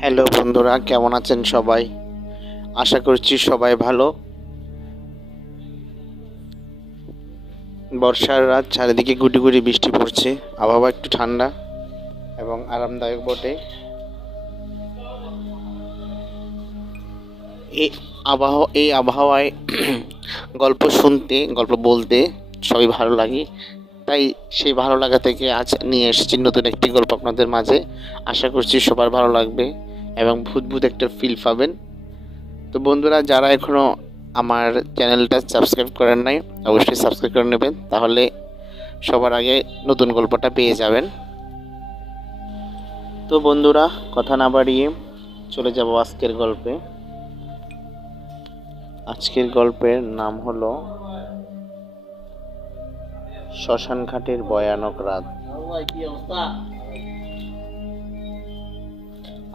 Hello বন্ধুরা, কেমন আছেন সবাই? আশা করছি সবাই ভালো। বর্ষার রাত, চারিদিকে গুটি গুটি বৃষ্টি পড়ছে। আবহাওয়া একটু ঠান্ডা এবং আরামদায়ক বটে। এই আবহাওয়ায় গল্প শুনতে, গল্প বলতে সবই ভালো লাগে। তাই সেই ভালো লাগা থেকে আজ নিয়ে এসেছি নতুন একটি গল্প আপনাদের মাঝে। আশা করছি সবার ভালো লাগবে এবং ভূত একটা ফিল পাবেন। তো বন্ধুরা, যারা এখনো আমার চ্যানেলটা সাবস্ক্রাইব করেন নাই, অবশ্যই সাবস্ক্রাইব করে নেবেন, তাহলে সবার আগে নতুন গল্পটা পেয়ে যাবেন। তো বন্ধুরা, কথা না বাড়িয়ে চলে যাব আজকের গল্পে। আজকের গল্পের নাম হলো শ্মশানঘাটের ভয়ানক রাত।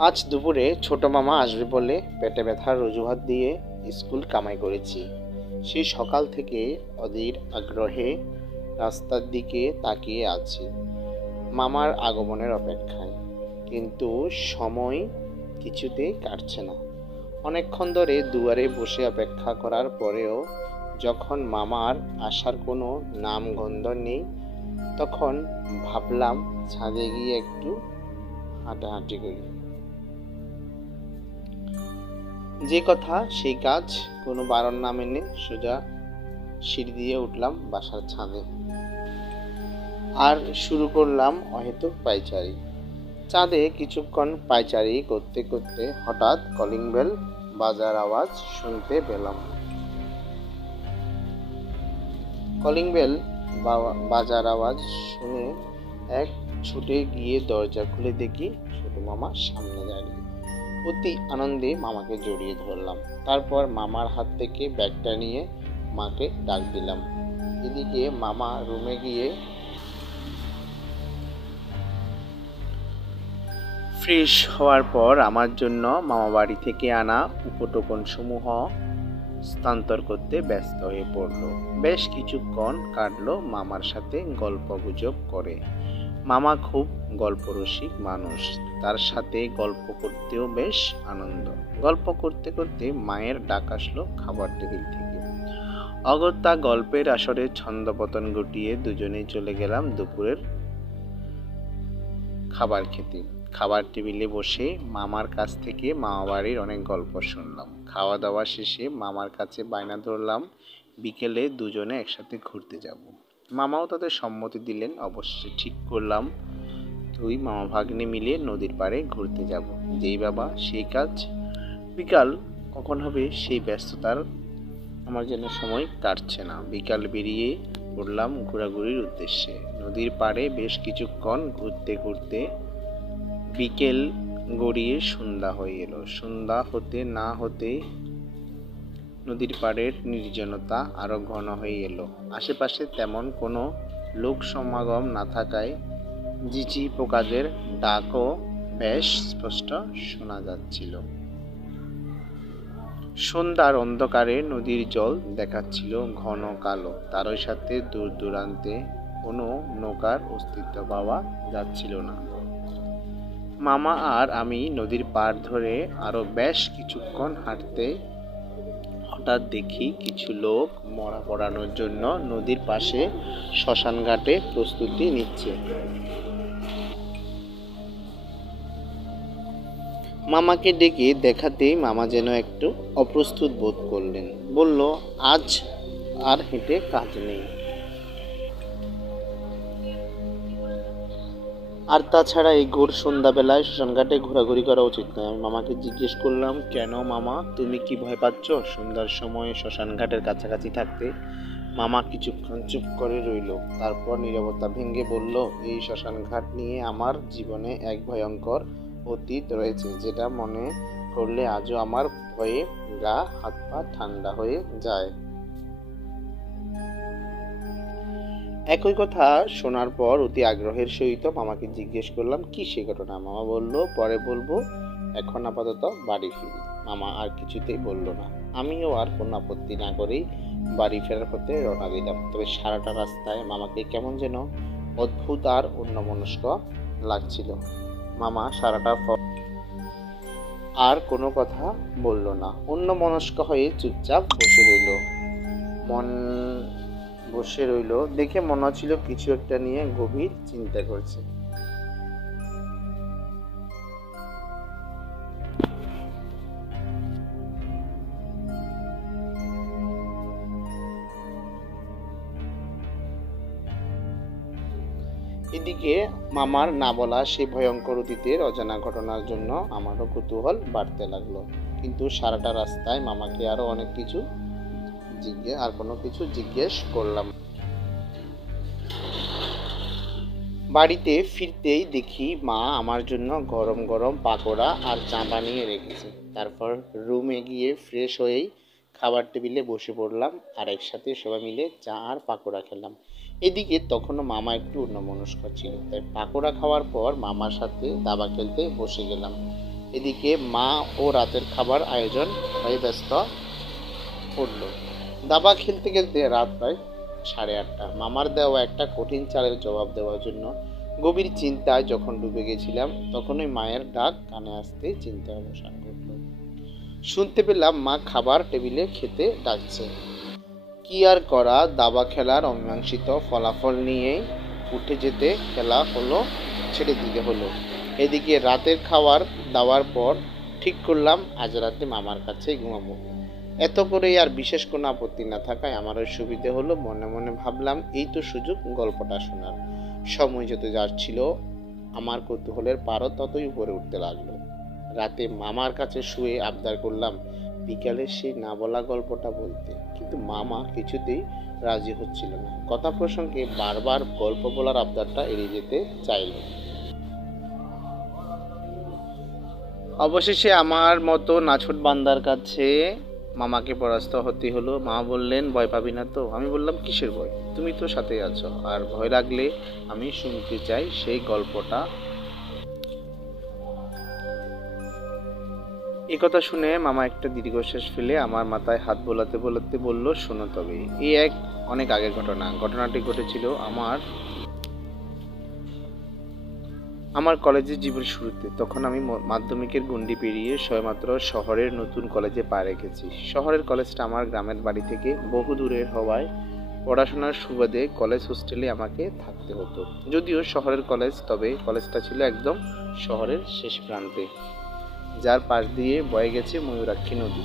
আজ দুপুরে ছোট মামা আসবে বলে পেটে ব্যথার অজুহাত দিয়ে স্কুল কামাই করেছি। সেই সকাল থেকে অধীর আগ্রহে রাস্তার দিকে তাকিয়ে আছি, মামার আগমনের অপেক্ষায়। কিন্তু সময় কিছুতেই কাটছে না। অনেকক্ষণ ধরে দুয়ারে বসে অপেক্ষা করার পরেও যখন মামার আসার কোনো নামগন্ধ নেই, তখন ভাবলাম ছাদে গিয়ে একটু হাঁটাহাঁটি করি। যে কথা সেই কাজ, কোনো বারণ না মেনে সোজা সিঁড়ি দিয়ে উঠলাম বাসার ছাদে আর শুরু করলাম অহেতুক পায়চারি। ছাদে কিছুক্ষণ পায়চারি করতে করতে হঠাৎ কলিং বেল বাজার আওয়াজ শুনতে পেলাম। কলিং বেল বাজার আওয়াজ শুনে এক ছুটে গিয়ে দরজা খুলে দেখি ছোট মামা সামনে দাঁড়িয়ে। অতি আনন্দে মামাকে জড়িয়ে ধরলাম। তারপর মামার হাত থেকে ব্যাগটা নিয়ে মাকে ডাক দিলাম। এদিকে মামা রুমে গিয়ে ফ্রেশ হওয়ার পর আমার জন্য মামা বাড়ি থেকে আনা উপটোকন সমূহ স্থানান্তর করতে ব্যস্ত হয়ে পড়ল। বেশ কিছুক্ষণ কাটলো মামার সাথে গল্প গুজব করে। মামা খুব গল্পরসিক মানুষ, তার সাথে গল্প করতেও বেশ আনন্দ। গল্প করতে করতে মায়ের ডাক আসলো খাবার টেবিল থেকে। অগত্যা গল্পের আসরে ছন্দপতন ঘটিয়ে দুজনেই চলে গেলাম দুপুরের খাবার খেতে। খাবার টেবিলে বসে মামার কাছ থেকে মামা বাড়ির অনেক গল্প শুনলাম। খাওয়া দাওয়া শেষে মামার কাছে বায়না ধরলাম বিকেলে দুজনে একসাথে ঘুরতে যাব। মামাও তাদের সম্মতি দিলেন। অবশ্যই ঠিক করলাম দুই মামা ভাগ্নে মিলে নদীর পাড়ে ঘুরতে যাব। যেই বাবা সেই কাজ। বিকাল কখন হবে সেই ব্যস্ততার আমার যেন সময় কাটছে না। বিকাল বেরিয়ে পড়লাম ঘোরাঘুরির উদ্দেশ্যে। নদীর পাড়ে বেশ কিছুক্ষণ ঘুরতে ঘুরতে বিকেল গড়িয়ে সন্ধ্যা হয়ে এলো। সন্ধ্যা হতে না হতে নদীর পাড়ের নির্জনতা আরো ঘন হয়ে এলো। আশেপাশে তেমন কোনো লোক সমাগম না থাকায় ঝিঁঝি পোকাদের ডাকও বেশ স্পষ্ট শোনা যাচ্ছিল। সন্ধ্যার অন্ধকারে নদীর জল দেখাচ্ছিল ঘন কালো। তারই সাথে দূর দূরান্তে কোনো নৌকার অস্তিত্ব পাওয়া যাচ্ছিল না। মামা আর আমি নদীর পাড় ধরে আরো বেশ কিছুক্ষণ হাঁটতে হঠাৎ দেখি কিছু লোক মরা পড়ানোর জন্য নদীর পাশে শ্মশান ঘাটে প্রস্তুতি নিচ্ছে। মামাকে ডেকে দেখাতেই মামা যেন একটু অপ্রস্তুত বোধ করলেন। বলল, আজ আর হেঁটে কাজ নেই। আর তাছাড়া এই ঘোর সন্ধ্যাবেলায় শ্মশানঘাটে ঘোরাঘুরি করা উচিত নয়। আমি মামাকে জিজ্ঞেস করলাম, কেন মামা, তুমি কি ভয় পাচ্ছ সন্ধ্যার সময় শ্মশানঘাটের কাছাকাছি থাকতে? মামা কিছুক্ষণ চুপ করে রইল। তারপর নীরবতা ভেঙে বলল, এই শ্মশানঘাট নিয়ে আমার জীবনে এক ভয়ঙ্কর অতীত রয়েছে, যেটা মনে করলে আজও আমার ভয়ে গা হাত পা ঠান্ডা হয়ে যায়। একই কথা শোনার পর অতি আগ্রহের সহিত মামাকে জিজ্ঞেস করলাম, কি সে ঘটনা? মামা বলল, পরে বলবো, এখন আপাতত বাড়ি ফিরি। মামা আর কিছুতেই বলল না। আমিও আর কোনো আপত্তি না করেই বাড়ি ফেরার পথে রওনা দিলাম। তবে সারাটা রাস্তায় মামাকে কেমন যেন অদ্ভুত আর অন্যমনস্ক লাগছিল। মামা সারাটা আর কোনো কথা বলল না, অন্যমনস্ক হয়ে চুপচাপ মন বসে রইল। দেখে মনে হচ্ছিল কিছু একটা নিয়ে গভীর চিন্তা করছে। এদিকে মামার না বলা সেই ভয়ঙ্কর অতীতের অজানা ঘটনার জন্য আমারও কৌতূহল বাড়তে লাগলো। কিন্তু সারাটা রাস্তায় মামাকে আরো অনেক কিছু জিজ্ঞেস করলাম। বাড়িতে ফিরতেই দেখি মা আমার জন্য গরম গরম পাকোড়া আর চা বানিয়ে রেখেছে। তারপর রুমে গিয়ে ফ্রেশ হয়েই খাবার টেবিলে বসে পড়লাম আর একসাথে সবাই মিলে চা আর পাকোড়া খেলাম। এদিকে তখনও মামা একটু অন্যমনস্ক ছিল, তাই পাকোড়া খাওয়ার পর মামার সাথে দাবা খেলতে বসে গেলাম। এদিকে মা ও রাতের খাবার আয়োজন হয়ে ব্যস্ত পড়ল। দাবা খেলতে খেলতে রাত প্রায় 8:30। মামার দেওয়া একটা কঠিন চালের জবাব দেওয়ার জন্য গভীর চিন্তায় যখন ডুবে গেছিলাম, তখনই মায়ের ডাক কানে আসতে চিন্তার অবসান ঘটল। শুনতে পেলাম মা খাবার টেবিলে খেতে ডাকছে। কি আর করা, দাবা খেলার অমীমাংসিত ফলাফল নিয়ে উঠে যেতে খেলা হলো, ছেড়ে দিতে হলো। এদিকে রাতের খাবার দেওয়ার পর ঠিক করলাম আজ রাতে মামার কাছে ঘুমাবো। এত করে আর বিশেষ কোনো আপত্তি না থাকায় আমারও সুবিধে হলো। মনে মনে ভাবলাম এই তো সুযোগ গল্পটা শোনার। সময় যত যাচ্ছিল আমার কৌতূহলের পারও ততই উপরে উঠতে লাগলো। রাতে মামার কাছে শুয়ে আবদার করলাম বিকালে সেই না বলা গল্পটা বলতে, কিন্তু মামা কিছুতেই রাজি হচ্ছিল না। কথা প্রসঙ্গে বারবার গল্প বলার আবদারটা এড়িয়ে যেতে চাইল। অবশেষে আমার মতো নাছোট বান্দার কাছে মামাকে পরাস্ত হতে হলো। মা বললেন ভয় পাবি না তো? আমি বললাম কিসের ভয়, তুমি তো সাথে আছো, আর ভয় লাগলে আমি শুনতে চাই সেই গল্পটা। এই কথা শুনে মামা একটা দীর্ঘশ্বাস ফেলে আমার মাথায় হাত বোলাতে বোলাতে বলল, শোনো তবে, এই অনেক আগের ঘটনাটি ঘটেছিল আমার কলেজের জীবন শুরুতে। তখন আমি মাধ্যমিকের গণ্ডি পেরিয়ে সবেমাত্র শহরের নতুন কলেজে পা রেখেছি। শহরের কলেজটা আমার গ্রামের বাড়ি থেকে বহু দূরের হওয়ায় পড়াশোনার সুবাদে কলেজ হোস্টেলে আমাকে থাকতে হতো। যদিও শহরের কলেজ, তবে কলেজটা ছিল একদম শহরের শেষ প্রান্তে, যার পাশ দিয়ে বয়ে গেছে ময়ূরাক্ষী নদী।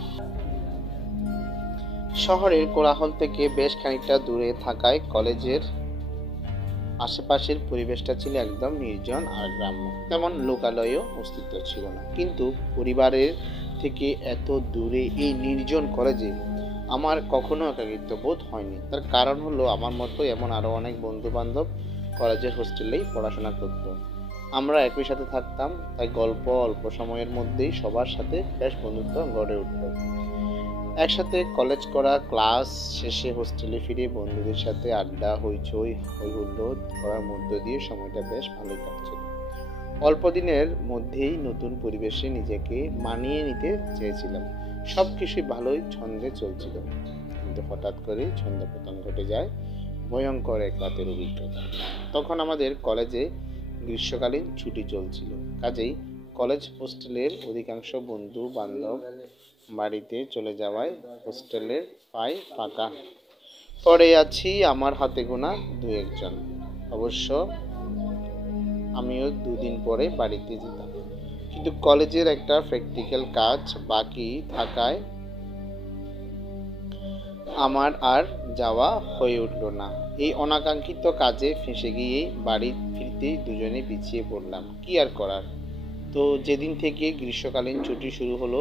শহরের কোলাহল থেকে বেশ খানিকটা দূরে থাকায় কলেজের আশেপাশের পরিবেশটা ছিল একদম নির্জন আর গ্রাম্য। তেমন লোকালয়েও অস্তিত্ব ছিল না। কিন্তু পরিবারের থেকে এত দূরে এই নির্জন কলেজে আমার কখনো একাকিত্ব বোধ হয়নি। তার কারণ হলো আমার মতো এমন আরো অনেক বন্ধু বান্ধব কলেজের হোস্টেলেই পড়াশোনা করত। আমরা একই সাথে থাকতাম, তাই অল্প সময়ের মধ্যেই সবার সাথে বেশ বন্ধুত্ব গড়ে উঠল। একসাথে কলেজ করা, ক্লাস শেষে হোস্টেলে ফিরে বন্ধুদের সাথে আড্ডা, হইচই হুল্লোড় করার মধ্য দিয়ে সময়টা বেশ ভালোই কাটছিল। অল্প দিনের মধ্যেই নতুন পরিবেশে নিজেকে মানিয়ে নিতে চেয়েছিলাম। সব কিছুই ভালোই ছন্দে চলছিল, কিন্তু হঠাৎ করে ছন্দপতন ঘটে যায় ভয়ঙ্কর এক রাতের অভিজ্ঞতা। তখন আমাদের কলেজে গ্রীষ্মকালীন ছুটি চলছিল, কাজেই কলেজ হোস্টেলের অধিকাংশ বন্ধু বান্ধব বাড়িতে চলে যাওয়ায় হোস্টেলের প্রায় ফাঁকা পড়ে আছি আমার হাতে গোনা 2-1 জন। অবশ্য আমিও 2 দিন পরে বাড়িতে যেতাম, কিন্তু কলেজের একটা প্র্যাকটিক্যাল কাজ বাকি থাকায় আমার আর যাওয়া হয়ে উঠল না। এই অনাকাঙ্ক্ষিত কাজে ফেঁসে গিয়ে বাড়ি ফিরতেই দুজনে পিছিয়ে পড়লাম। কি আর করার। তো যেদিন থেকে গ্রীষ্মকালীন ছুটি শুরু হলো,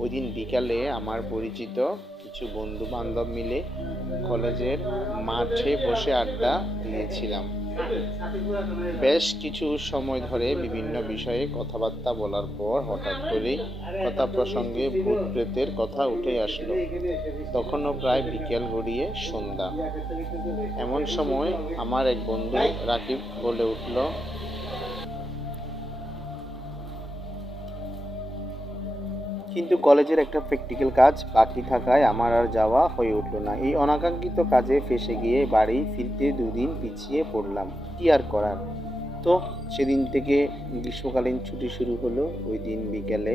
ওই দিন বিকালে আমার পরিচিত কিছু বন্ধু বান্ধব মিলে কলেজের মাঠে বসে আড্ডা দিয়েছিলাম। বেশ কিছু সময় ধরে বিভিন্ন বিষয়ে কথাবার্তা বলার পর হঠাৎ করে কথা প্রসঙ্গে ভূত প্রেতের কথা উঠে আসলো। তখনও প্রায় বিকেল গড়িয়ে সন্ধ্যা। এমন সময় আমার এক বন্ধু রাকিব বলে উঠল, কিন্তু কলেজের একটা প্র্যাকটিক্যাল কাজ বাকি থাকায় আমার আর যাওয়া হয়ে উঠল না। এই অনাকাঙ্ক্ষিত কাজে ফেঁসে গিয়ে বাড়ি ফিরতে 2 দিন পিছিয়ে পড়লাম। কি আর করার। তো সেদিন থেকে গ্রীষ্মকালীন ছুটি শুরু হলো। ওই দিন বিকেলে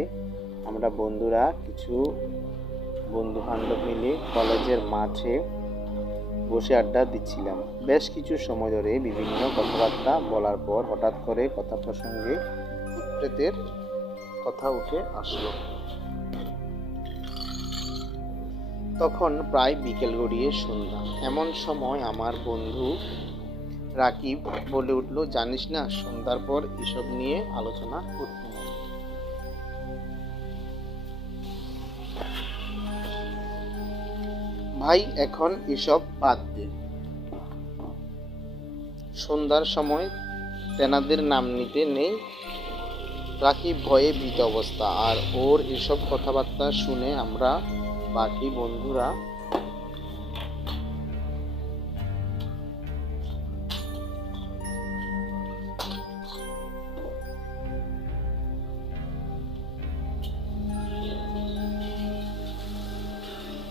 আমরা বন্ধুরা কিছু বন্ধু বান্ধব মিলে কলেজের মাঠে বসে আড্ডা দিচ্ছিলাম। বেশ কিছু সময় ধরে বিভিন্ন কথাবার্তা বলার পর হঠাৎ করে কথা প্রসঙ্গে ভূত-প্রেতের কথা উঠে আসলো। তখন প্রায় বিকেল গড়িয়ে সন্ধ্যা। এমন সময় আমার বন্ধু রাকিব বলে উঠল, জানিস না, সন্ধ্যার পর এসব নিয়ে আলোচনা করতে নেই। ভাই, এখন এসব বাদ দে। সন্ধ্যার সময় তেনাদের নাম নিতে নেই। রাকিব ভয়ে ভীত অবস্থা, আর ওর এসব কথাবার্তা শুনে আমরা বাকি বন্ধুরা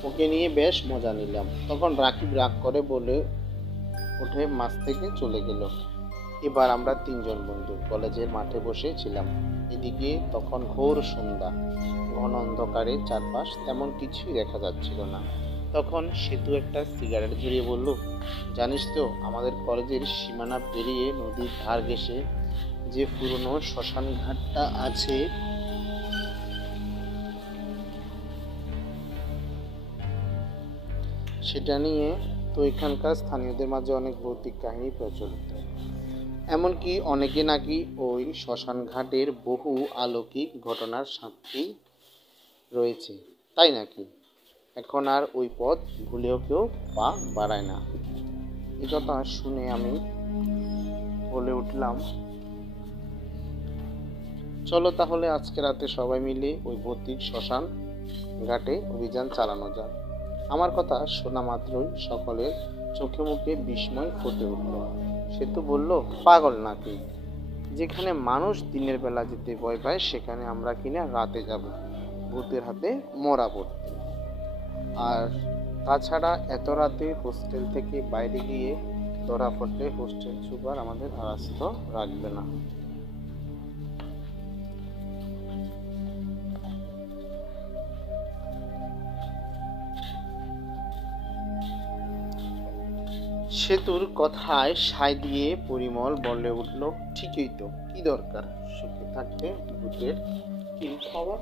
ওকে নিয়ে বেশ মজা নিলাম। তখন রাকিব রাগ করে বলে উঠে মাছ থেকে চলে গেল। এবার আমরা তিনজন বন্ধু কলেজের মাঠে বসে ছিলাম। এদিকে তখন ঘোর সন্ধ্যা, ঘন অন্ধকারে চারপাশ তেমন কিছুই দেখা যাচ্ছিল না। তখন সেতু একটা সিগারেট ধরিয়ে বলল, জানিস তো, আমাদের কলেজের সীমানা পেরিয়ে নদীর ধার ঘেঁষে যে পুরনো শ্মশান ঘাটটা আছে, সেটা নিয়ে তো এখানকার স্থানীয়দের মাঝে অনেক ভৌতিক কাহিনী প্রচলিত। এমনকি অনেকে নাকি ওই শ্মশান ঘাটের বহু অলৌকিক ঘটনার সাক্ষী রয়েছে। তাই নাকি? এখন আর ওই পথ ভুলেও কেউ পা বাড়ায় না। এই কথা শুনে আমি বলে উঠলাম, চলো তাহলে আজকে রাতে সবাই মিলে ওই ভৌতিক শ্মশান ঘাটে অভিযান চালানো যাক। আমার কথা শোনা মাত্রই সকলের চোখে মুখে বিস্ময় ফুটে উঠল। সে তো বলল, পাগল নাকি? যেখানে মানুষ দিনের বেলা যেতে ভয় পায়, সেখানে আমরা কিনা রাতে যাব ভূতের হাতে মরা পড়তে? আর তাছাড়া এত রাতে হোস্টেল থেকে বাইরে গিয়ে ধরা পড়লে হোস্টেল সুপার আমাদের আস্ত রাখবে না। সেতুর কথায় সায় দিয়ে পরিমল বলে উঠল, ঠিকই তো, কি দরকার সুখে থাকতে ভূতের কিল খাওয়া?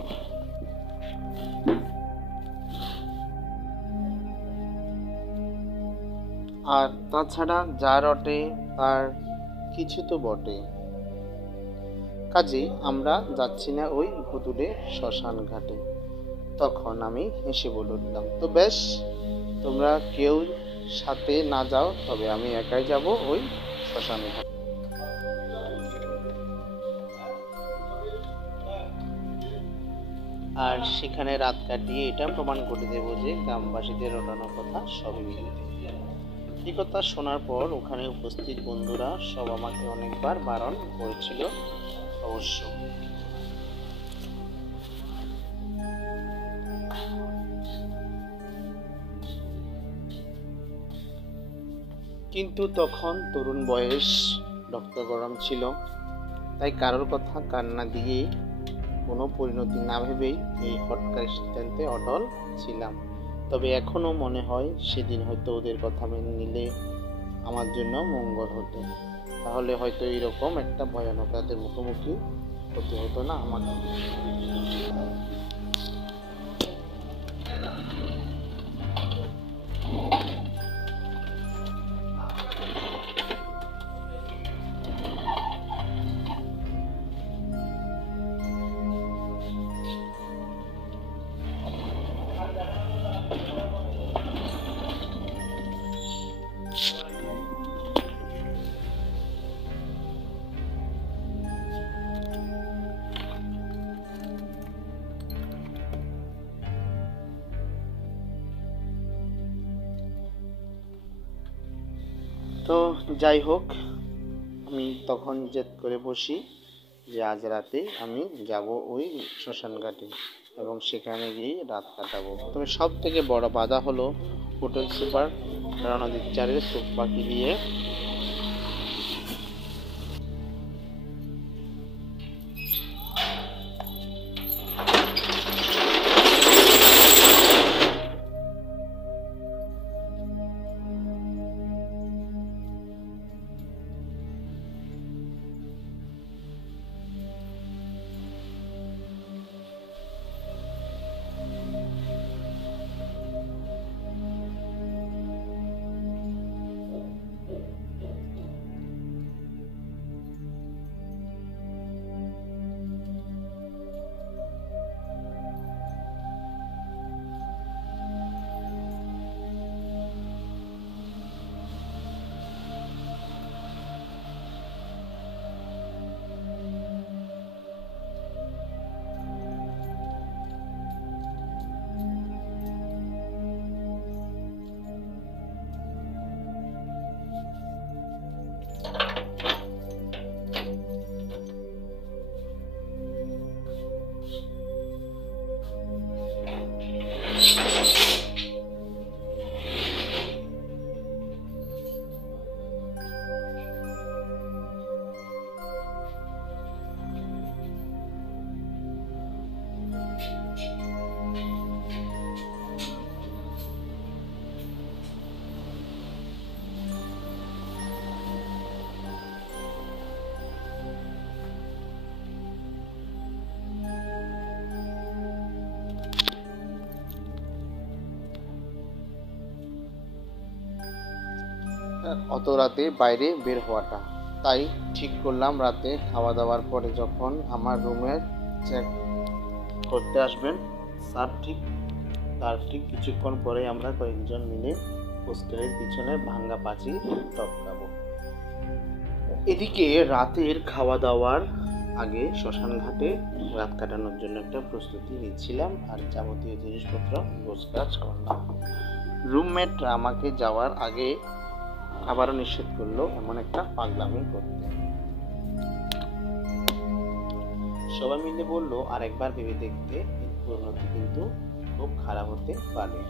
আর তাছাড়া যা রটে তার কিছু তো বটে। কাজেই আমরা যাচ্ছি না ওই ভুতুড়ে শ্মশান ঘাটে। তখন আমি হেসে বলে উঠলাম, তো বেশ, তোমরা কেউ সাথে না যাও, তবে আমি একাই যাব ওই শ্মশান ঘাট। আর সেখানে রাত কাটিয়ে এটা প্রমাণ করে দেব যে গ্রামবাসীদের রটানো কথা সবই মিলে। এই কথা শোনার পর ওখানে উপস্থিত বন্ধুরা সব আমাকে অনেকবার বারণ করেছিল অবশ্য। কিন্তু তখন তরুণ বয়স, রক্ত গরম ছিল, তাই কারোর কথা কান্না দিয়ে কোনো পরিণতি না ভেবেই এই হটকার সিদ্ধান্তে অটল ছিলাম। তবে এখনো মনে হয় সেদিন হয়তো ওদের কথা মেনে নিলে আমার জন্য মঙ্গল হতো। তাহলে হয়তো এইরকম একটা ভয়ানক রাতের মুখোমুখি হতে হতো না আমাকে। তো যাই হোক, আমি তখন জেদ করে বসি যে আজ রাতে আমি যাব ওই শ্মশান ঘাটে এবং সেখানে গিয়ে রাত কাটাবো। তবে সব থেকে বড় বাধা হলো হোটেল সুপার রণজিৎ চারের চোখ পাখি দিয়ে অত রাতে বাইরে বের হওয়াটা। তাই ঠিক করলাম রাতে খাওয়া দাওয়ার পরে যখন আমার রুমে চেক করতে আসবেন তার ঠিক কিছুক্ষণ পরে আমরা কয়েকজন মিলে হোস্টেলের পিছনে ভাঙ্গা পাঁচিল টপকাবো। এদিকে রাতের খাওয়া দাওয়ার আগে শ্মশান ঘাটে রাত কাটানোর জন্য একটা প্রস্তুতি নিচ্ছিলাম আর যাবতীয় জিনিসপত্র গোছগাছ করলাম। রুমমেট আমাকে যাওয়ার আগে আবারও নিষেধ করলো এমন একটা পাগলামি করতে। সবাই মিলে বললো আর একবার ভেবে দেখতে, এর পরিণতি কিন্তু খুব খারাপ হতে পারে।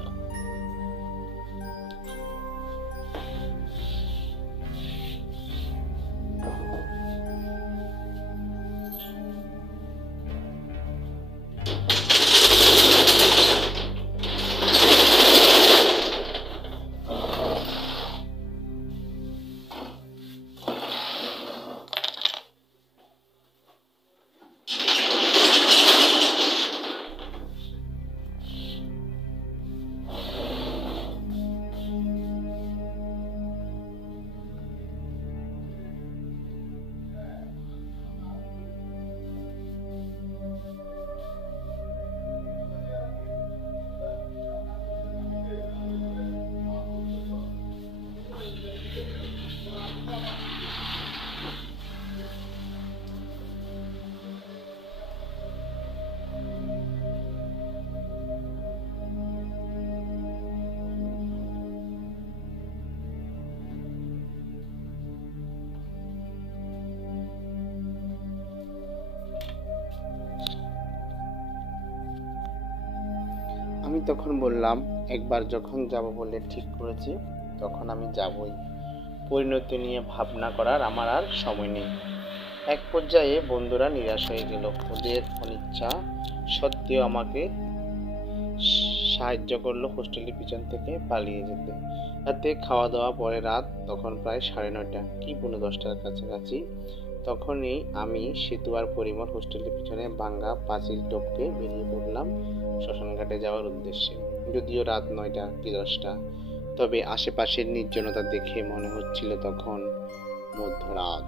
আমি তখন বললাম, একবার যখন যাব বলে ঠিক করেছি তখন আমি যাবই। পরিণতি নিয়ে ভাবনা করার আমার আর সময় নেই। এক পর্যায়ে বন্ধুরা নিরাশ হয়ে গেল। ওদের অনিচ্ছা সত্ত্বেও আমাকে সাহায্য করলো হোস্টেলের পিছন থেকে পালিয়ে যেতে। রাতে খাওয়া দাওয়া পরে রাত তখন প্রায় 9:30 কি 10:15টার কাছাকাছি। তখনই আমি সেতু আর পরিমল হোস্টেলের পিছনে ভাঙ্গা পাঁচিল টপকে বেরিয়ে পড়লাম শ্মশানঘাটে যাওয়ার উদ্দেশ্যে। যদিও রাত 9টা কি 10টা, তবে আশেপাশের নির্জনতা দেখে মনে হচ্ছিল তখন মধ্যরাত।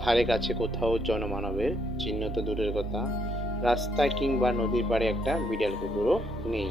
ধারে কাছে কোথাও জনমানবের চিহ্ন তো দূরের কথা, রাস্তায় কিংবা নদীর পাড়ে একটা বিড়াল কুকুরও নেই।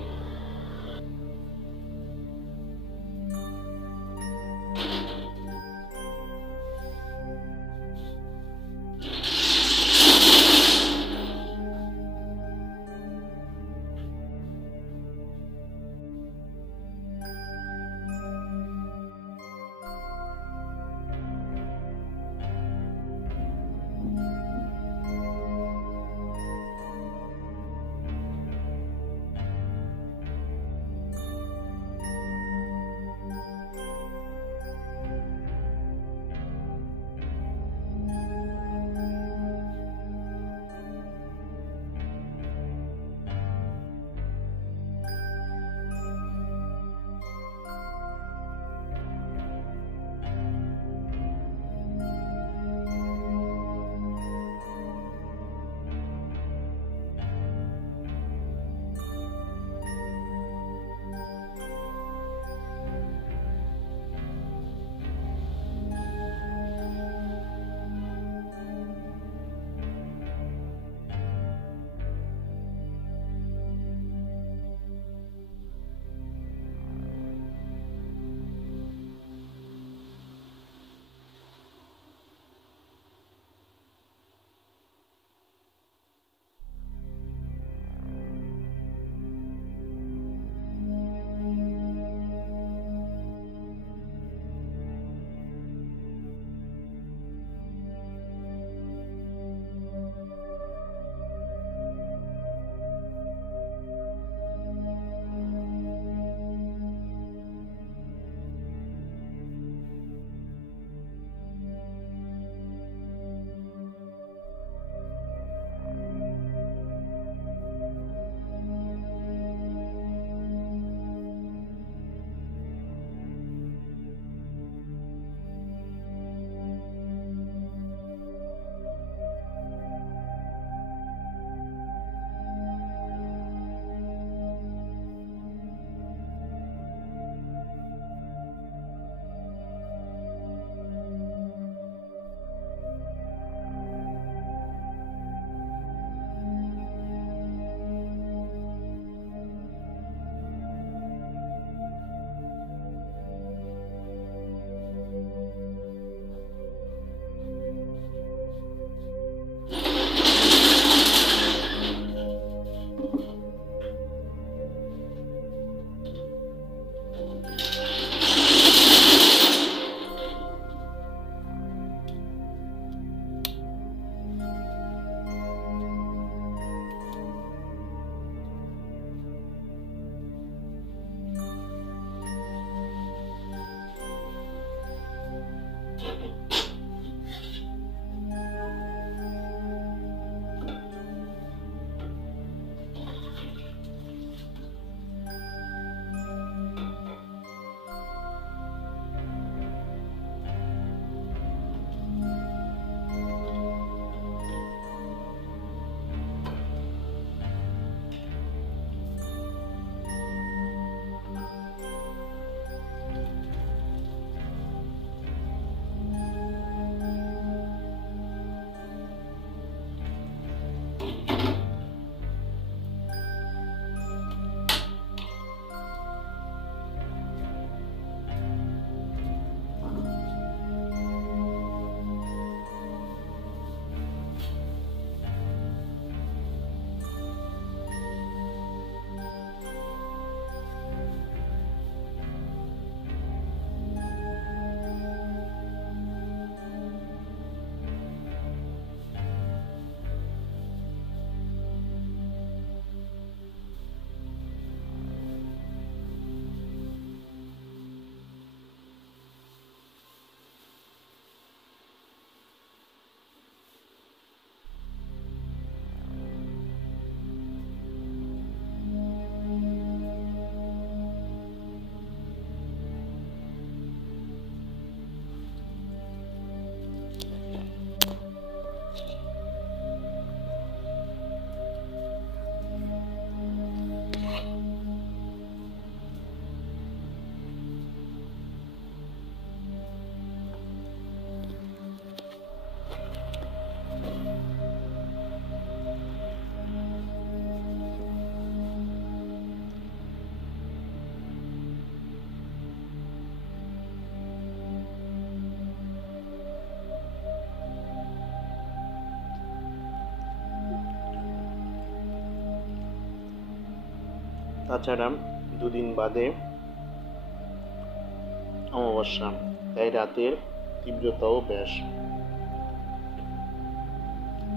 তাছাড়া দুদিন বাদে অমাবস্যা, তাই রাতের তীব্রতাও বেশ।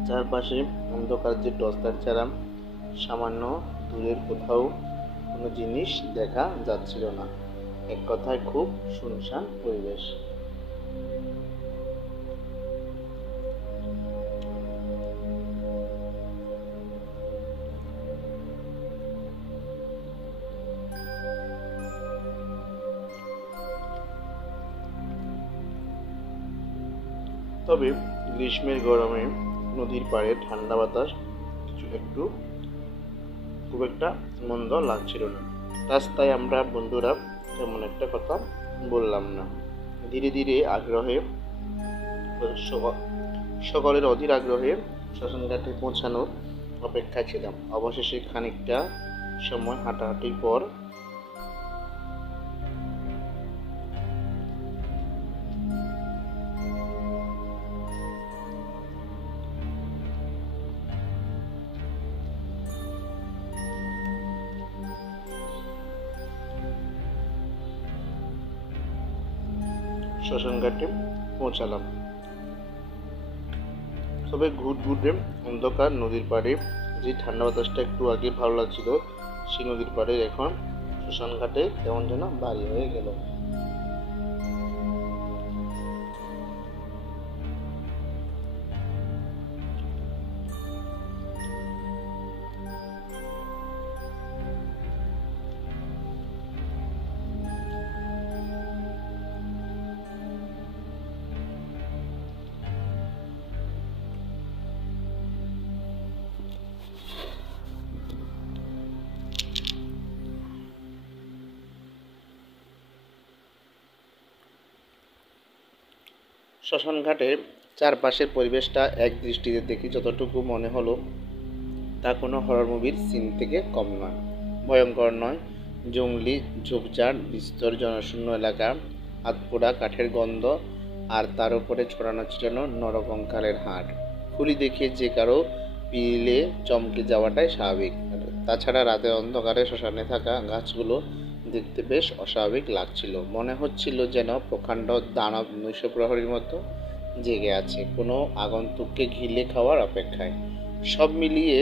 চারপাশে অন্ধকার যে টর্চলাইট ছাড়া সামান্য দূরের কোথাও কোনো জিনিস দেখা যাচ্ছিল না। এক কথায় খুব শুনশান পরিবেশ। তবে গ্রীষ্মের গরমে নদীর পাড়ে ঠান্ডা বাতাস খুব একটা মন্দ লাগছিল না। রাস্তায় আমরা বন্ধুরা তেমন একটা কথা বললাম না। ধীরে ধীরে আগ্রহে সকলের অধীর আগ্রহে শ্মশানঘাটে পৌঁছানোর অপেক্ষায় ছিলাম। অবশেষে খানিকটা সময় হাঁটাহাঁটির পর শ্মশানঘাটে পৌঁছালাম। তবে ঘুটঘুটে অন্ধকার নদীর পাড়ে যে ঠান্ডা বাতাসটা একটু আগে ভালো লাগছিল, সেই নদীর পাড়ে এখন শ্মশানঘাটে কেমন যেন বাড়ি হয়ে গেল। শ্মশানঘাটের চারপাশের পরিবেশটা এক দৃষ্টিতে দেখে যতটুকু মনে হলো তা কোনো হরর মুভির সিন থেকে কম নয়। ভয়ঙ্কর নয়, জঙ্গলি ঝোপঝাড়, বিস্তর জনশূন্য এলাকা, হাতপোড়া কাঠের গন্ধ, আর তার উপরে ছড়ানো ছিটানো নরকঙ্কালের হাট। খুলি দেখে যে কারো পিলে চমকে যাওয়াটাই স্বাভাবিক। তাছাড়া রাতের অন্ধকারে শ্মশানে থাকা গাছগুলো দেখতে বেশ অস্বাভাবিক লাগছিল। মনে হচ্ছিল যেন প্রকাণ্ড দানব নৈশপ্রহরীর মতো জেগে আছে কোনো আগন্তুককে ঘিলে খাওয়ার অপেক্ষায়। সব মিলিয়ে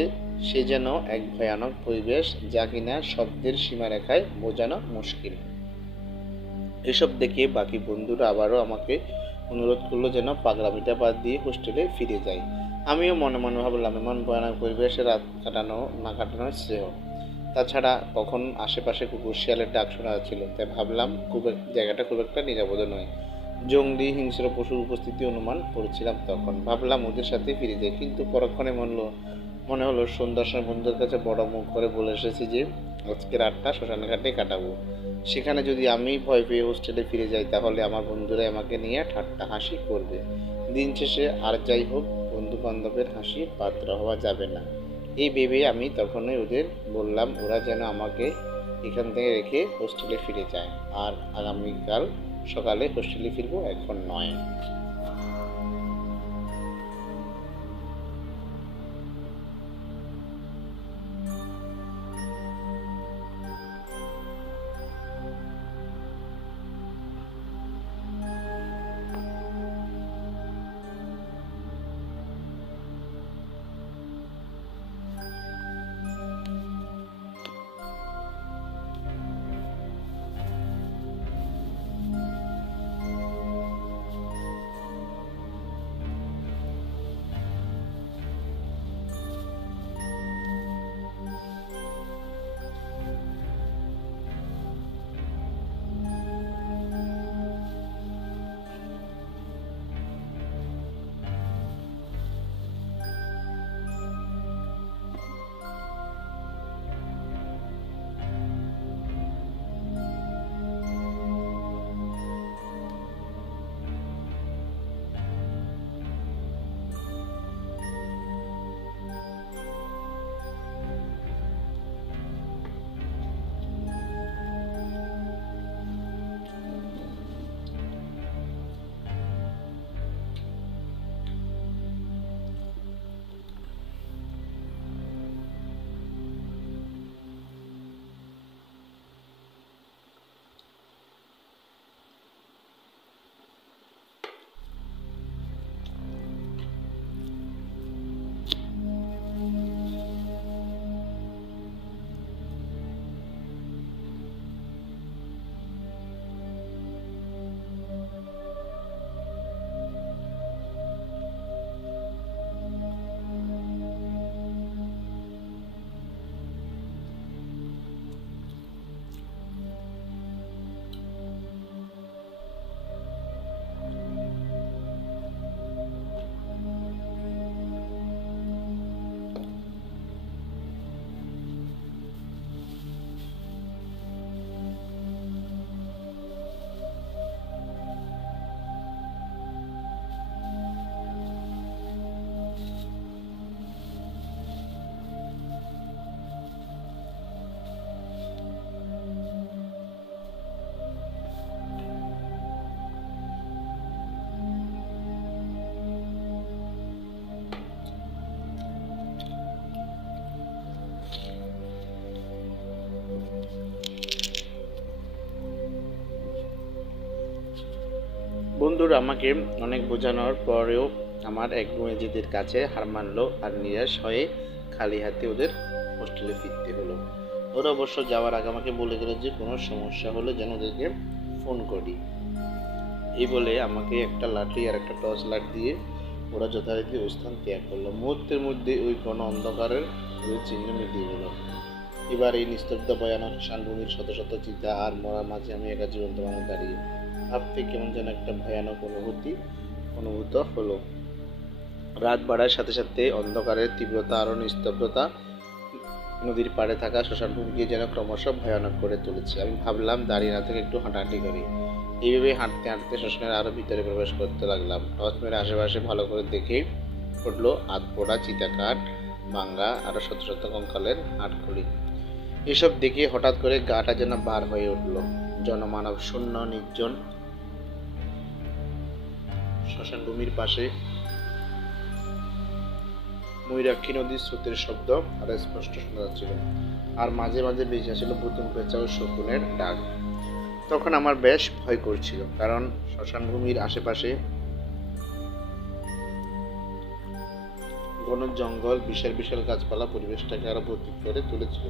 সে যেন এক ভয়ানক পরিবেশ, যা কিনা শব্দের সীমারেখায় বোঝানো মুশকিল। এসব দেখে বাকি বন্ধুরা আবারও আমাকে অনুরোধ করলো যেন পাগলামিটা বাদ দিয়ে হোস্টেলে ফিরে যাই। আমিও মনে মনে ভাবলাম এমন ভয়ানক পরিবেশে রাত কাটানোর শ্রেয়। তাছাড়া কখন আশেপাশে কুকুর শিয়ালের ডাক শোনা যাচ্ছিল, তাই ভাবলাম জায়গাটা খুব একটা নিরাপদ নয়। জঙ্গলি হিংস্র পশুর উপস্থিতি অনুমান করেছিলাম তখন। ভাবলাম ওদের সাথে ফিরে যাই, কিন্তু পরক্ষণে মনে হলো সন্ধ্যার সময় বন্ধুদের কাছে বড় মুখ করে বলে এসেছি যে আজকে রাতটা শ্মশানঘাটে কাটাবো। সেখানে যদি আমি ভয় পেয়ে হোস্টেলে ফিরে যাই, তাহলে আমার বন্ধুরা আমাকে নিয়ে ঠাট্টা হাসি করবে। দিন শেষে আর যাই হোক, বন্ধু বান্ধবের হাসির পাত্র হওয়া যাবে না। এই ভেবে আমি তখনই ওদের বললাম ওরা যেন আমাকে এখান থেকে রেখে হোস্টেলে ফিরে যায়, আর আগামীকাল সকালে হোস্টেলে ফিরবো, এখন নয়। বন্ধুরা আমাকে অনেক বোঝানোর পরেও আমার এক মেয়েদের কাছে হার মানলো আর নিরাশ হয়ে খালি হাতে ওদের হোস্টেলে ফিরতে হলো। ওরা অবশ্য যাওয়ার আগে আমাকে বলে গেল যে কোনো সমস্যা হলে যেন ওদেরকে ফোন করি। এই বলে আমাকে একটা লাঠি আর একটা টর্চ লাইট দিয়ে ওরা যথারীতি ওই স্থান ত্যাগ করলো। মুহূর্তের মধ্যে ওই ঘন অন্ধকারের ওই চিহ্ন মিটিয়ে গেল। এবার এই নিস্তব্ধ ভয়ানক শানভূমির শত শত চিতা আর মরার মাঝে আমি একা জীবন্ত মানুষ দাঁড়িয়ে ভাবতে কেমন যেন একটা ভয়ানক অনুভূত হলো। রাত বাড়ার সাথে সাথে অন্ধকারের তীব্রতা আরও নিস্তব্ধতা নদীর পাড়ে থাকা শ্মশানভূমিকে যেন ক্রমশ ভয়ানক করে তুলেছে। আমি ভাবলাম দাঁড়িয়ে না থেকে একটু হাঁটাহাঁটি করি। এইভাবে হাঁটতে হাঁটতে শ্মশানের আরও ভিতরে প্রবেশ করতে লাগলাম। টর্চ মেরে আশেপাশে ভালো করে দেখে পড়লো আধপোড়া, চিতাকাঠ, ভাঙ্গা আরও শত শত কঙ্কালের হাটখড়ি। এসব দেখে হঠাৎ করে গাটা যেন বার হয়ে উঠল। জনমানব শূন্য নির্জন শ্মশানভূমির পাশে ময়ূরাক্ষী নদীর স্রোতের শব্দ আর স্পষ্ট শোনা যাচ্ছিল, আর মাঝে মাঝে বেঁচে আসছিল বুতুম পেঁচা ও শকুনের ডাক। তখন আমার বেশ ভয় করছিল, কারণ শ্মশানভূমির আশেপাশে ঘন জঙ্গল, বিশাল বিশাল গাছপালা পরিবেশটাকে আরো ভৌতিক করে তুলেছিল।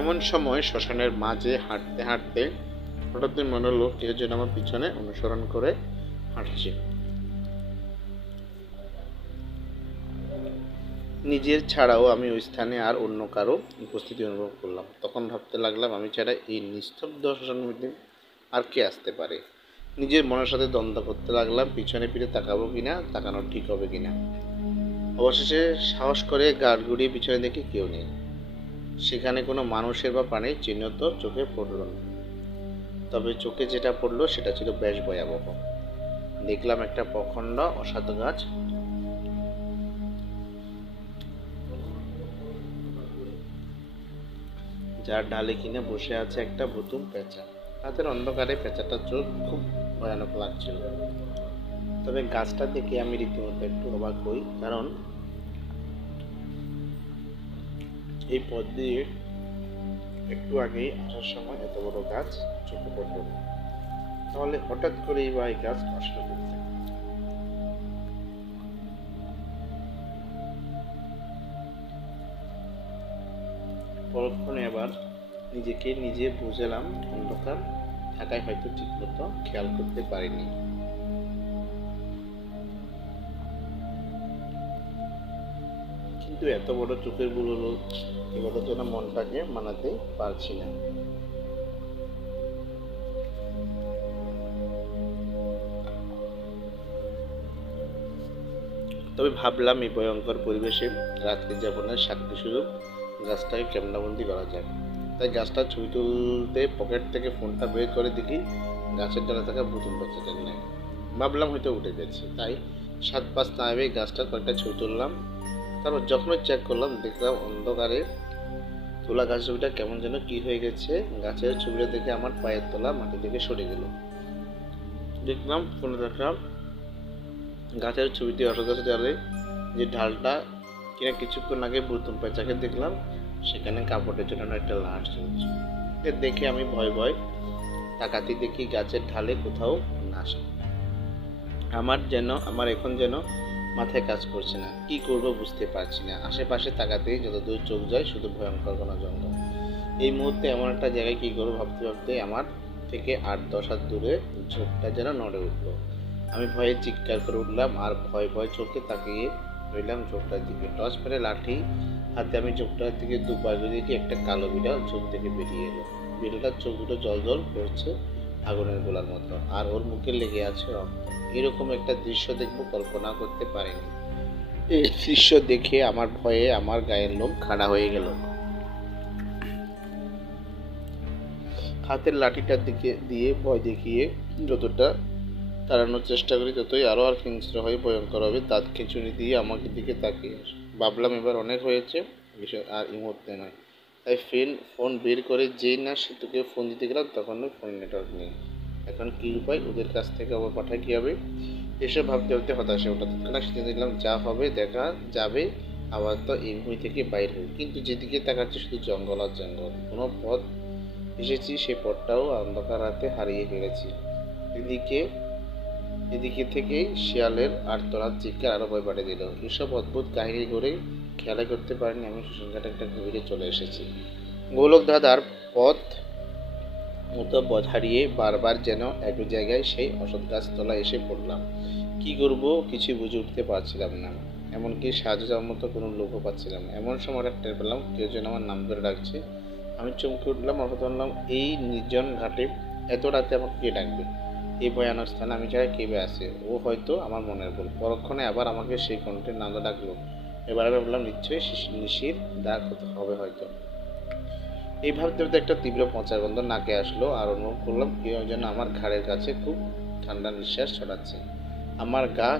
এমন সময় শ্মশানের মাঝে হাঁটতে হাঁটতে হঠাৎ মনে হলো কেউ যেন আমার পিছনে অনুসরণ করে হাঁটছে। নিজের ছাড়াও আমি ওই স্থানে আর অন্য কারো উপস্থিতি অনুভব করলাম। তখন ভাবতে লাগলাম, আমি ছাড়া এই নিস্তব্ধ শ্মশানভূমিতে আর কে আসতে পারে। নিজের মনের সাথে দ্বন্দ্ব করতে লাগলাম, পিছনে ফিরে তাকাবো কিনা, তাকানো ঠিক হবে কিনা। অবশেষে সাহস করে গাড় ঘুরিয়ে পিছনে দেখি কেউ নেই। সেখানে কোনো মানুষের বা প্রাণীর চিহ্ন তো চোখে পড়ল না। তবে চোখে যেটা পড়লো সেটা ছিল বেশ ভয়াবহ। দেখলাম একটা প্রখণ্ড অসাধু গাছ, যার ডালে কিনে বসে আছে একটা বুতুম পেঁচা। রাতের অন্ধকারে পেঁচাটার চোখ খুব ভয়ানক লাগছিল। তবে গাছটা দেখে আমি রীতিমতো একটু অবাক হই, কারণ এই পথ দিয়ে একটু আগেই আসার সময় এত বড় গাছ চোখে পড়ল না। তাহলে হঠাৎ করেই বা এই গাছ আসলো কোথায়? পরক্ষণে আবার নিজেকে নিজে বুঝলাম, অন্ধকার থাকায় হয়তো ঠিকমতো খেয়াল করতে পারিনি। কিন্তু এত বড় চোখের ভুল হলো এবার যেন মনটাকে মানাতে পারছি না। তবে ভাবলাম এই ভয়ঙ্কর পরিবেশে রাত্রি যাপনের সাক্ষী স্বরূপ গাছটাকে ক্যামেরাবন্দি করা যায়। তাই গাছটার ছবি তুলতে পকেট থেকে ফোনটা বের করে দেখি গাছের ডালে থাকা বুতুম পেঁচাটা নেই। ভাবলাম হয়তো উঠে গেছে, তাই 7-5 না ভেবে গাছটার কয়েকটা ছবি তুললাম। তারপর যখন চেক করলাম, দেখলাম অন্ধকারে তোলা গাছ ছবিটা কেমন যেন কি হয়ে গেছে। গাছের ছবিটা দেখে আমার পায়ের তলা মাটি থেকে সরে গেল। দেখলাম ফোনে দেখলাম গাছের ছবিতে অশোক ডালে যে ঢালটা কিনা কিছুক্ষণ আগে বুতুম পেঁচাকে দেখলাম, সেখানে কাপড়ের জন্য একটা লাশ চলছে। দেখে আমি ভয় ভয় তাকাতে দেখি গাছের ঢালে কোথাও না। আমার এখন যেন মাথায় কাজ করছে না, কি করব বুঝতে পারছি না। আশেপাশে তাকাতেই যতদূর চোখ যায় শুধু ভয়ঙ্কর কোনো জঙ্গল। এই মুহূর্তে এমন একটা জায়গায় কি করবো ভাবতে ভাবতে আমার থেকে 8-10 হাত দূরে ঝোপটা যেন নড়ে উঠলো। আমি ভয়ে চিৎকার করে উঠলাম আর ভয় ভয় চোখে তাকিয়ে রইলাম ঝোপটার দিকে। টর্চ মেরে লাঠি হাতে আমি ঝোপটার দিকে দুবার দেখি একটা কালো বিড়াল ঝোপ থেকে বেরিয়ে এলো। বিড়ালটার চোখ দুটো জল জল করছে আগুনের গোলার মতো, আর ওর মুখে লেগে আছে রক্ত। এরকম একটা দৃশ্য দেখবো কল্পনা করতে পারিনি। এই দৃশ্য দেখে আমার ভয়ে আমার গায়ের লোম খাড়া হয়ে গেল। হাতের লাঠিটার দিকে দিয়ে ভয় দেখিয়ে যতটা তাড়ানোর চেষ্টা করি, ততই আরো আর হিংস্র হয়ে ভয়ঙ্কর হবে। দাঁত খিঁচুনি দিয়ে আমাকে দিকে তাকিয়ে ভাবলাম এবার অনেক হয়েছে, আর এই মুহূর্তে নয়। তাই ফোন বের করে যেই না সেতুকে ফোন দিতে গেলাম, তখন ফোন নেটওয়ার্ক নেই। এখন কি উপায়, ওদের কাছ থেকে আবার পাঠায় কী হবে? এসব ভাবতে ভাবতে হতাশে ওটা তৎক্ষণাৎ সিদ্ধান্ত নিলাম, যা হবে দেখা যাবে, আবার তো এই ভূমি থেকে বাইর হই। কিন্তু যেদিকে তাকাচ্ছি শুধু জঙ্গল আর জঙ্গল। কোনো পথ এসেছি, সে পথটাও অন্ধকার রাতে হারিয়ে ফেলেছি। এদিকে এদিকে থেকেই শিয়ালের আর্তনাদ চিৎকার আরো ভয় পাঠিয়ে দিল। এসব অদ্ভুত কাহিনী করে খেয়াল করতে পারিনি আমি শ্মশানঘাটে একটা গভীরে চলে এসেছি। গোলক ধাঁধার পথ মতো পথ হারিয়ে বারবার যেন একই জায়গায় সেই অসৎ গাছতলায় এসে পড়লাম। কি করব কিছু বুঝে উঠতে পারছিলাম না, এমনকি সাহায্য যাওয়ার মতো কোনো লোকও পাচ্ছিলাম না। এমন সময় টের পেলাম কেউ যেন আমার নাম ধরে ডাকছে। আমি চমকে উঠলাম, অবাক হলাম, এই নির্জন ঘাটে এত রাতে আমাকে কে ডাকবে? এই ভয়ানক স্থানে আমি ছাড়া কে বে আছে? ও হয়তো আমার মনের ভুল। পরক্ষণে আবার আমাকে সেই কণ্ঠের নাম ডাকলো। এবার আমি ভাবলাম নিশ্চয়ই নিশির ডাক হবে হয়তো। এই ভাবতে ভাবতে একটা তীব্র পচার গন্ধ নাকে আসলো, আর অনুভব করলাম কেউ যেন আমার ঘাড়ের কাছে খুব ঠান্ডা নিঃশ্বাস ছড়াচ্ছে। আমার গা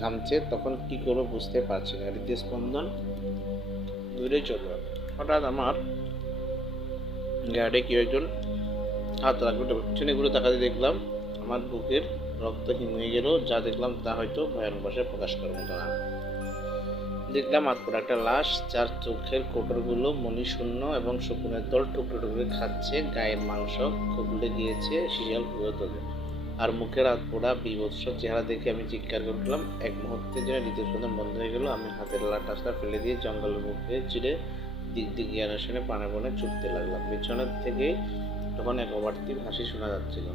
ঘামছে, তখন কি করবো বুঝতে পারছি না। হৃদস্পন্দন দূরে চলল। হঠাৎ আমার গাড়ে কেউ একজন হাত রাখলো। পিছনে ঘুরে তাকাতে দেখলাম আমার বুকের রক্ত হিম হয়ে গেল। যা দেখলাম তা হয়তো ভয়ানক ভাষায় প্রকাশ করার মতো না। দেখলাম আতপুর একটা লাশ, যার চোখের কোটরগুলো মণিশূন্য এবং শকুনের দল টুকরো টুকরে খাচ্ছে। গায়ের মাংস খুবলে গিয়েছে শিশাল পুরোতলে, আর মুখের আতপোড়া বিভৎস চেহারা দেখে আমি চিৎকার করলাম। এক মুহূর্তের জন্য হৃদস্পন্দন বন্ধ হয়ে গেল। আমি হাতের লাটাসটা ফেলে দিয়ে জঙ্গলের মুখে চিড়ে দিক দিক জ্ঞানের প্রাণে বনে ছুটতে লাগলাম। পিছনের থেকে তখন এক অবার্তিব হাসি শোনা যাচ্ছিল।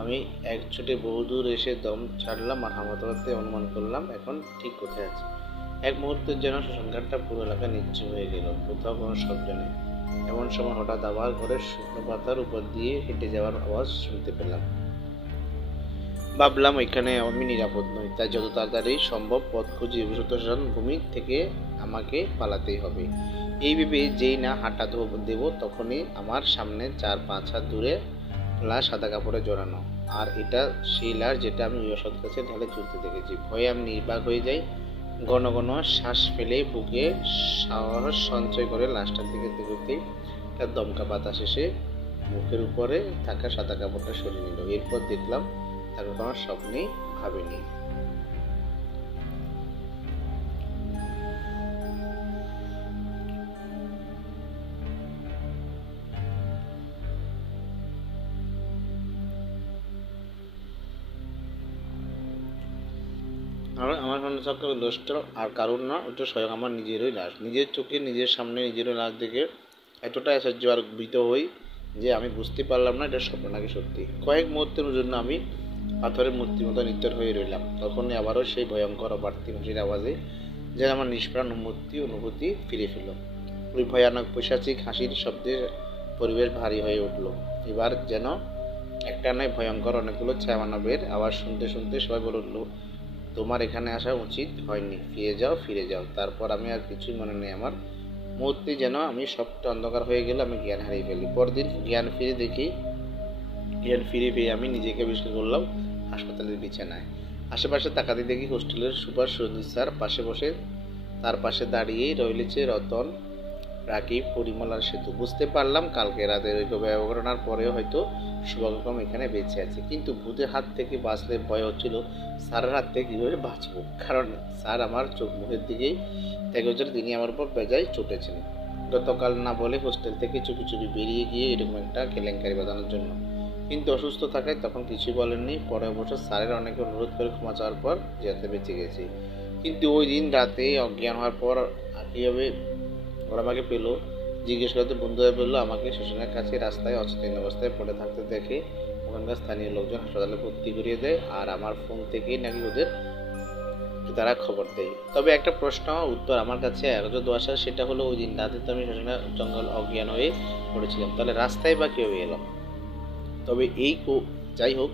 আমি এক ছুটে বহুদূর এসে দম ছাড়লাম আর হামাতে অনুমান করলাম এখন ঠিক কোথায় আছে। এক মুহূর্তের যেন শ্মশানঘাটটা পুরো এলাকা নিশ্চুপ হয়ে গেল, কোথাও কোনো শব্দ নেই। এমন সময় হঠাৎ আবার ঘরের শুকনো পাতার উপর দিয়ে হেঁটে যাওয়ার আওয়াজ শুনতে পেলাম। ভাবলাম এখানে আমি নিরাপদ নই, তাই যত তাড়াতাড়ি সম্ভব পথ খুঁজে শ্মশান ভূমি থেকে আমাকে পালাতেই হবে। এই ভেবে যেই না হাঁটা দেব তখনই আমার সামনে 4-5 হাত দূরে লাশ সাদা কাপড়ে জড়ানো। আর এটা সেই লাশ যেটা আমি অসৎ কাছে ঢালে ঝুলতে দেখেছি। ভয়ে আমি নির্বাক হয়ে যাই। ঘন ঘন শ্বাস ফেলে বুকে সাহস সঞ্চয় করে লাশটার দিকে দেখতেই তার দমকা বাতাস এসে মুখের উপরে থাকা সাদা কাপড়টা সরিয়ে নিল। এরপর দেখলাম তাকে কোনো স্বপ্নেই ভাবেনি। আমার সামনে থাকা দোষটা আর কারণ না, ওটা স্বয়ং আমার নিজেরই লাশ। নিজের চোখে নিজের সামনে নিজেরই লাশ দেখে এতটাই আশ্চর্য আর ভীত হই যে আমি বুঝতে পারলাম না এটা স্বপ্ন নাকি সত্যি। কয়েক মুহূর্তের জন্য আমি পাথরের মূর্তির মতো নিত্যর হয়ে রইলাম। তখনই আবারও সেই ভয়ঙ্কর অবার্তি হাসির আওয়াজে যেন আমার নিষ্প্রাণ অনুভূতি ফিরে পেল। ওই ভয়ানক পৈশাচিক হাসির শব্দে পরিবেশ ভারী হয়ে উঠল। এবার যেন একটা নয় ভয়ঙ্কর অনেকগুলো ছায়ামানবের আওয়াজ শুনতে শুনতে সবাই বলে উঠল, তোমার এখানে আসা উচিত হয়নি, ফিরে যাও। তারপর আমি আর কিছুই মনে নেই। আমার মুহূর্তে যেন আমি সবটা অন্ধকার হয়ে গেল, আমি জ্ঞান হারিয়ে ফেলি। পরদিন জ্ঞান ফিরে পেয়ে আমি নিজেকে আবিষ্কার করলাম হাসপাতালের বিছানায়। আশেপাশে তাকাতে দেখি হোস্টেলের সুপার সঞ্জিত স্যার পাশে বসে, তার পাশে দাঁড়িয়েই রয়েছে রতন, রাকিব, পরিমল আর সেতু। বুঝতে পারলাম কালকে রাতের ওই ঘটনার পরেও হয়তো শুভাগম এখানে বেঁচে আছে। কিন্তু ভূতের হাত থেকে বাঁচলে ভয় হচ্ছিল স্যারের হাত থেকে কীভাবে বাঁচবো, কারণ স্যার আমার চোখ মুখের দিকেই দেখেছেন তিনি আমার উপর বেজায় চটেছেন। গতকাল না বলে হোস্টেল থেকে চুপি চুপি বেরিয়ে গিয়ে এরকম একটা কেলেঙ্কারি বাঁধানোর জন্য, কিন্তু অসুস্থ থাকায় তখন কিছুই বলেননি। পরে অবশ্য স্যারের অনেকে অনুরোধ করে ক্ষমা চাওয়ার পর যেতে বেঁচে গেছি। কিন্তু ওই দিন রাতে অজ্ঞান হওয়ার পর কীভাবে ওরা আমাকে পেলো জিজ্ঞেস করতে বন্ধুরা বললো আমাকে শ্মশানের কাছে রাস্তায় অচেতন অবস্থায় পড়ে থাকতে দেখে ওখানকার স্থানীয় লোকজন হাসপাতালে ভর্তি করিয়ে দেয়, আর আমার ফোন থেকেই নাকি ওদের তারা খবর দেয়। তবে একটা প্রশ্ন উত্তর আমার কাছে একজো আসা, সেটা হলো ওই দিন রাতে তো আমি শ্মশানের জঙ্গল অজ্ঞান হয়ে পড়েছিলাম, তাহলে রাস্তায় বা কেউ এলাম। তবে যাই হোক,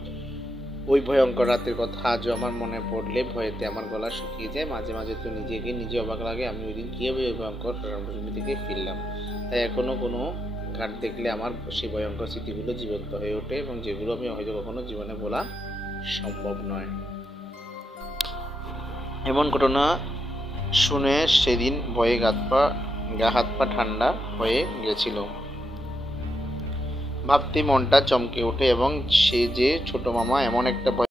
ওই ভয়ঙ্কর রাতের কথা আজও আমার মনে পড়লে ভয়েতে আমার গলা শুকিয়ে যায়। মাঝে মাঝে তো নিজে অবাক লাগে আমি ওই দিন কীভাবে ওই ভয়ঙ্কর শ্মশানভূমি থেকে ফিরলাম। তাই এখনও কোনো ঘাট দেখলে আমার সেই ভয়ঙ্কর স্মৃতিগুলো জীবন্ত হয়ে ওঠে, এবং যেগুলো আমি হয়তো কখনো জীবনে বলা সম্ভব নয়। এমন ঘটনা শুনে সেদিন ভয়ে গা হাত পা ঠান্ডা হয়ে গেছিল। ভাবতে মনটা চমকে ওঠে, এবং সে যে ছোট মামা এমন একটা